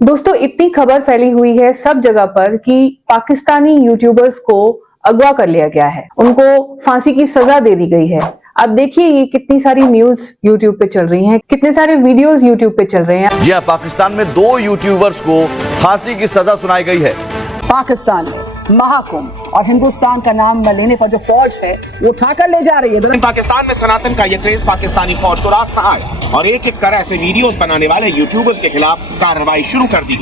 दोस्तों, इतनी खबर फैली हुई है सब जगह पर कि पाकिस्तानी यूट्यूबर्स को अगवा कर लिया गया है, उनको फांसी की सजा दे दी गई है। आप देखिए ये कितनी सारी न्यूज यूट्यूब पे चल रही हैं, कितने सारे वीडियोस यूट्यूब पे चल रहे हैं। जी हाँ, पाकिस्तान में 2 यूट्यूबर्स को फांसी की सजा सुनाई गई है। पाकिस्तान में महाकुंभ और हिंदुस्तान का नाम लेने पर जो फौज है वो उठाकर ले जा रही है। पाकिस्तान में सनातन का ये क्रेज पाकिस्तानी फौज को रास्ता आया और एक एक कर ऐसे वीडियोस बनाने वाले यूट्यूबर्स के खिलाफ कार्रवाई शुरू कर दी।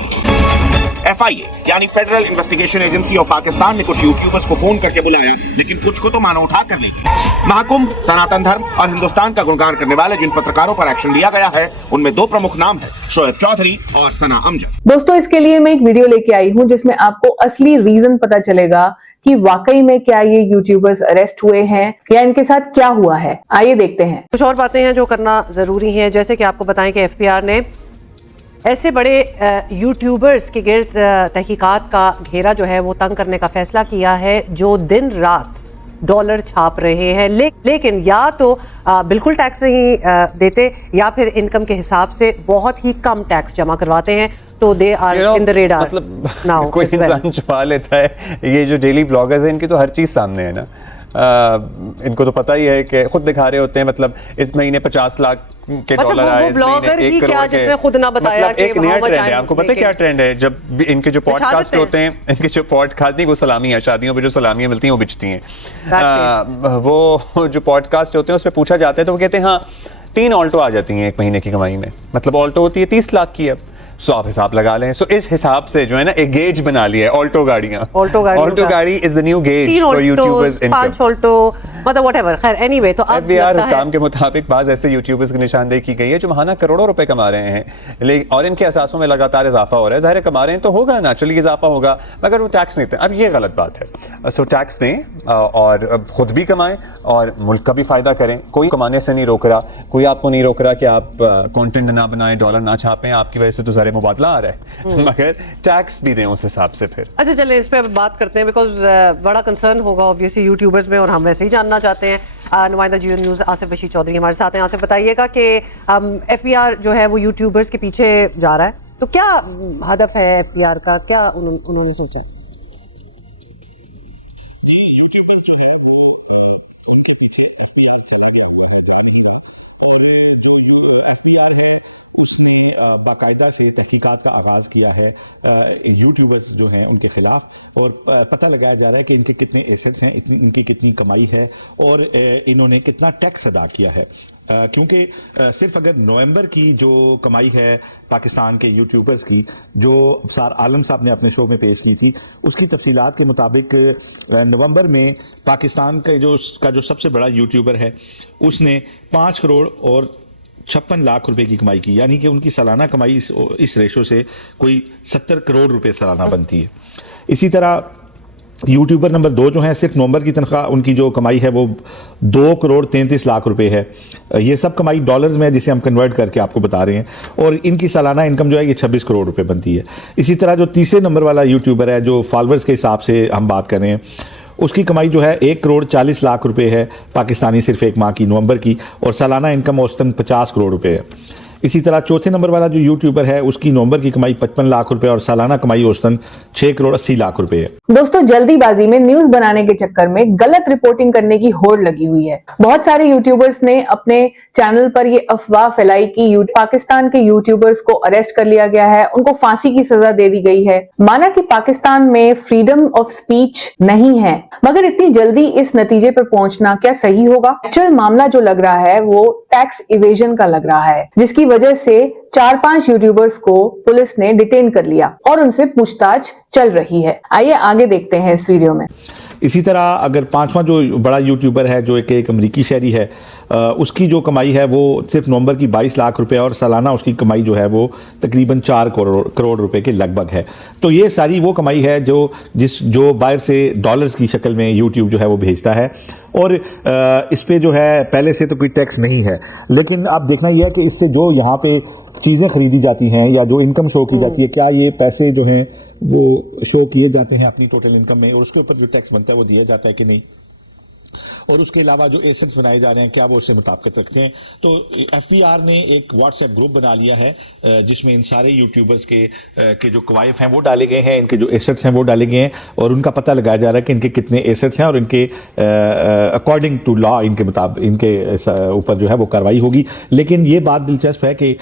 FIA यानी federal investigation agency of Pakistan ने कुछ यूट्यूबर्स को फोन करके बुलाया, लेकिन कुछ को तो मानो उठा कर ले गई। महाकुंभ, सनातन धर्म और हिंदुस्तान का गुणगान करने वाले जिन पत्रकारों पर एक्शन लिया गया है उनमें 2 प्रमुख नाम है, शोएब चौधरी और सना अमजद। दोस्तों, इसके लिए मैं एक वीडियो लेके आई हूँ जिसमें आपको असली रीजन पता चलेगा कि वाकई में क्या ये यूट्यूबर्स अरेस्ट हुए हैं या इनके साथ क्या हुआ है। आइए देखते हैं। कुछ और बातें हैं जो करना जरूरी है, जैसे कि आपको बताएं कि FBR ने ऐसे बड़े यूट्यूबर्स के गिर्द तहकीकात का घेरा जो है वो तंग करने का फैसला किया है जो दिन रात डॉलर छाप रहे हैं, लेकिन या तो बिल्कुल टैक्स नहीं देते या फिर इनकम के हिसाब से बहुत ही कम टैक्स जमा करवाते हैं। तो they are in the radar. मतलब नाउ कोई इंसान छुपा लेता है। ये जो डेली ब्लॉगर्स हैं इनकी तो हर चीज सामने है ना। इनको तो पता ही है कि खुद दिखा रहे होते हैं। मतलब इस महीने 50 लाख के डॉलर आए, इस महीने 1 करोड़ के। जिसने खुद ना बताया मतलब एक नया ट्रेंड है। आपको पता है क्या ट्रेंड है? जब इनके जो पॉडकास्ट होते हैं, इनके जो पॉडकास्ट नहीं, वो सलामियां, शादियों पे जो सलामियां मिलती हैं वो बिचती हैं। वो जो पॉडकास्ट होते हैं उसमें पूछा जाता है तो वो कहते हैं हाँ 3 ऑल्टो आ जाती हैं 1 महीने की कमाई में। मतलब ऑल्टो होती है 30 लाख की। अब सो आप हिसाब लगा लें। सो इस हिसाब से जो है ना एक गेज बना लिया है ऑल्टो गाड़ियां। ऑल्टो गाड़ी is the new gauge for YouTubers income. 5 Alto मतलब व्हाटएवर। खैर एनीवे, तो अब FBR हुकाम के मुताबिक बाज ऐसे यूट्यूबर्स की निशानदेही की गई है जो महाना करोड़ों रुपए कमा रहे हैं, और इनके असासों में लगातार इजाफा हो रहा है। ज़ाहिर कमा रहे हैं तो होगा, नेचुरली इजाफा होगा, मगर वो टैक्स नहीं देते। अब ये गलत बात है। सो टैक्स दें और खुद भी कमाएं और मुल्क का भी फायदा करें। कोई कमाने से नहीं रोक रहा, कोई आपको नहीं रोक रहा कि आप कंटेंट ना बनाएं, डॉलर ना छापें। आपकी वजह से तो ज़र मुबादला आ रहा है, मगर टैक्स भी दें उस हिसाब से। फिर अच्छा चलें इस पे बात करते हैं, बिकॉज बड़ा कंसर्न होगा ऑब्वियसली यूट्यूबर्स में और हम वैसे ही जानना चाहते हैं। नुमाइंदा जियो न्यूज़ आसिफ बशीर चौधरी हमारे साथ हैं। आसिफ, बताइएगा कि FBR जो है वो यूट्यूबर्स के पीछे जा रहा है, तो क्या हदफ है FBR का, क्या उन्होंने सोचा? उसने बाकायदा से तहकीकात का आगाज किया है यूट्यूबर्स जो हैं उनके खिलाफ, और पता लगाया जा रहा है कि इनके कितने एसेट्स हैं, इनकी कितनी कमाई है और इन्होंने कितना टैक्स अदा किया है। क्योंकि सिर्फ अगर नवंबर की जो कमाई है पाकिस्तान के यूट्यूबर्स की, जो सार आलम साहब ने अपने शो में पेश की थी, उसकी तफसीलात के मुताबिक नवंबर में पाकिस्तान का जो सबसे बड़ा यूट्यूबर है उसने 5 करोड़ और 56 लाख रुपए की कमाई की, यानी कि उनकी सालाना कमाई इस रेशो से कोई 70 करोड़ रुपए सालाना बनती है। इसी तरह यूट्यूबर नंबर 2 जो है, सिर्फ नवंबर की तनख्वाह उनकी जो कमाई है वो 2 करोड़ 33 लाख रुपए है। ये सब कमाई डॉलर्स में है जिसे हम कन्वर्ट करके आपको बता रहे हैं, और इनकी सालाना इनकम जो है ये 26 करोड़ रुपए बनती है। इसी तरह जो तीसरे नंबर वाला यूट्यूबर है, जो फॉलोअर्स के हिसाब से हम बात कर रहे हैं, उसकी कमाई जो है 1 करोड़ 40 लाख रुपए है पाकिस्तानी, सिर्फ 1 माह की नवंबर की, और सालाना इनकम औसतन 50 करोड़ रुपए है। इसी तरह चौथे नंबर वाला जो यूट्यूबर है उसकी नवंबर की कमाई 55 लाख रुपए और सालाना कमाई औसतन 6 करोड़ 80 लाख रुपए है। दोस्तों, जल्दीबाजी में न्यूज बनाने के चक्कर में गलत रिपोर्टिंग करने की होड़ लगी हुई है। बहुत सारे यूट्यूबर्स ने अपने चैनल पर ये अफवाह फैलाई कि पाकिस्तान के यूट्यूबर्स को अरेस्ट कर लिया गया है, उनको फांसी की सजा दे दी गई है। माना कि पाकिस्तान में फ्रीडम ऑफ स्पीच नहीं है, मगर इतनी जल्दी इस नतीजे पर पहुंचना क्या सही होगा? एक्चुअल मामला जो लग रहा है वो टैक्स इवेजन का लग रहा है, जिसकी वजह से 4-5 यूट्यूबर्स को पुलिस ने डिटेन कर लिया और उनसे पूछताछ चल रही है। आइए आगे देखते हैं इस वीडियो में। इसी तरह अगर 5वां जो बड़ा यूट्यूबर है जो एक अमरीकी शहरी है, उसकी जो कमाई है वो सिर्फ नवंबर की 22 लाख रुपए और सालाना उसकी कमाई जो है वो तकरीबन 4 करोड़ रुपए के लगभग है। तो ये सारी वो कमाई है जो बाहर से डॉलर्स की शक्ल में यूट्यूब जो है वो भेजता है, और इस पे जो है पहले से तो कोई टैक्स नहीं है। लेकिन अब देखना यह है कि इससे जो यहाँ पे चीज़ें खरीदी जाती हैं या जो इनकम शो की जाती है, क्या ये पैसे जो हैं वो शो किए जाते हैं अपनी टोटल इनकम में, और उसके ऊपर जो टैक्स बनता है वो दिया जाता है कि नहीं। और उसके अलावा जो एसेट्स बनाए जा रहे हैं क्या वो उससे मुताबिकत रखते हैं। तो एफबीआर ने एक व्हाट्सएप ग्रुप बना लिया है जिसमें इन सारे यूट्यूबर्स के जो कवायफ हैं वो डाले गए हैं, इनके जो एसेट्स हैं वो डाले गए हैं और उनका पता लगाया जा रहा है कि इनके कितने एसेट्स हैं और इनके अकॉर्डिंग टू लॉ इनके मुताबिक इनके ऊपर जो है वो कार्रवाई होगी। लेकिन ये बात दिलचस्प है कि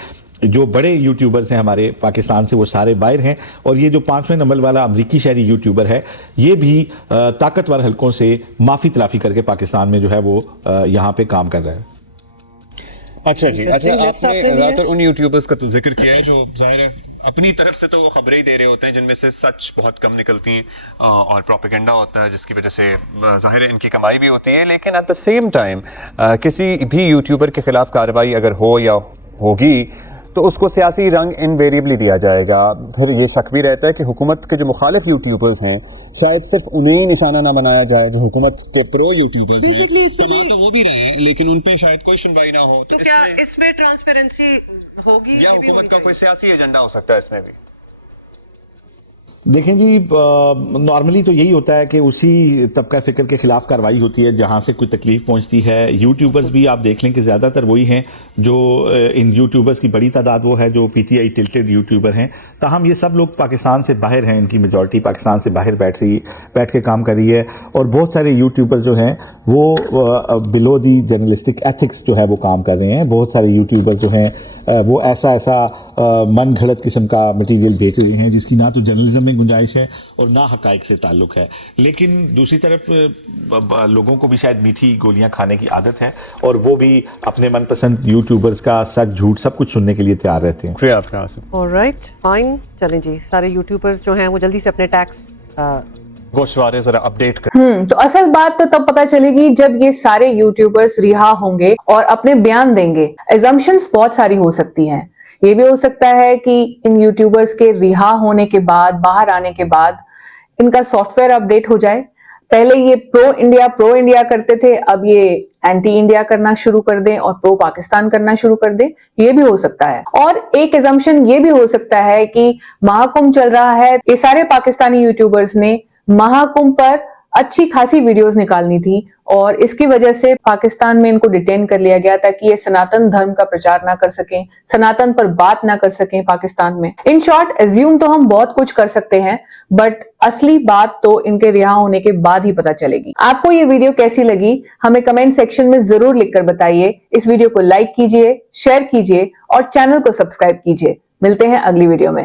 जो बड़े यूट्यूबर्स हैं हमारे पाकिस्तान से वो सारे बाहर हैं और ये जो 5वें नंबर वाला अमरीकी शहरी यूट्यूबर है ये भी ताकतवर हलकों से माफ़ी तलाफी करके पाकिस्तान में जो है वो यहाँ पे काम कर रहा है। अच्छा जी, अच्छा आपने ज़्यादातर उन यूट्यूबर्स का तो जिक्र किया है जो ज़ाहिर है अपनी तरफ से तो वो खबरें ही दे रहे होते हैं जिनमें से सच बहुत कम निकलती हैं और प्रोपेगेंडा होता है जिसकी वजह से ज़ाहिर है इनकी कमाई भी होती है। लेकिन एट द सेम टाइम किसी भी यूट्यूबर के खिलाफ कार्रवाई अगर हो या होगी तो उसको सियासी रंग इनवेरिएबली दिया जाएगा। फिर ये शक भी रहता है कि हुकूमत के जो मुखालिफ यूट्यूबर्स हैं शायद सिर्फ उन्हें ही निशाना ना बनाया जाए जो हुकूमत के प्रो यूट्यूबर्स हैं। कमा तो वो भी रहे हैं लेकिन उन पे शायद कोई सुनवाई ना हो। तो क्या इसमें ट्रांसपेरेंसी होगी या हुकूमत का कोई सियासी एजेंडा हो सकता है इसमें भी? देखें जी, नॉर्मली तो यही होता है कि उसी तबका फिक्र के खिलाफ कार्रवाई होती है जहां से कोई तकलीफ पहुंचती है। यूट्यूबर्स भी आप देख लें कि ज़्यादातर वही हैं जो इन यूट्यूबर्स की बड़ी तादाद वो है जो पीटीआई टिल्टेड यूट्यूबर हैं। ताहम ये सब लोग पाकिस्तान से बाहर हैं, इनकी मेजॉरिटी पाकिस्तान से बाहर बैठ के काम कर रही है और बहुत सारे यूट्यूबर्स जो हैं वो बिलो दी जर्नलिस्टिक एथिक्स जो है वो काम कर रहे हैं। बहुत सारे यूट्यूबर्स जो हैं वो ऐसा मन घड़त किस्म का मटेरियल बेच रहे हैं जिसकी ना तो जर्नलिज्म में गुंजाइश है और ना हकाइक से ताल्लुक है। लेकिन दूसरी तरफ लोगों को भी शायद मीठी गोलियां खाने की आदत है और वो भी अपने मनपसंद यूट्यूबर्स का सच झूठ सब कुछ सुनने के लिए तैयार रहते हैं। ऑलराइट फाइन, चलें जी, सारे यूट्यूबर्स जो हैं वो जल्दी से अपने टैक्स गोशवारे जरा अपडेट कर। तो असल बात तो तब पता चलेगी जब ये सारे यूट्यूबर्स रिहा होंगे और अपने बयान देंगे। एजम्पशंस बहुत सारी हो सकती हैं। ये भी हो सकता है कि इन यूट्यूबर्स के रिहा होने के बाद, बाहर आने के बाद इनका सॉफ्टवेयर अपडेट हो जाए। पहले ये प्रो इंडिया करते थे, अब ये एंटी इंडिया करना शुरू कर दें और प्रो पाकिस्तान करना शुरू कर दें। ये भी हो सकता है। और एक एजम्पशन ये भी हो सकता है कि महाकुंभ चल रहा है, ये सारे पाकिस्तानी यूट्यूबर्स ने महाकुंभ पर अच्छी खासी वीडियोस निकालनी थी और इसकी वजह से पाकिस्तान में इनको डिटेन कर लिया गया ताकि ये सनातन धर्म का प्रचार ना कर सकें, सनातन पर बात ना कर सकें पाकिस्तान में। इन शॉर्ट एज्यूम तो हम बहुत कुछ कर सकते हैं बट असली बात तो इनके रिहा होने के बाद ही पता चलेगी। आपको ये वीडियो कैसी लगी हमें कमेंट सेक्शन में जरूर लिखकर बताइए। इस वीडियो को लाइक कीजिए, शेयर कीजिए और चैनल को सब्सक्राइब कीजिए। मिलते हैं अगली वीडियो में।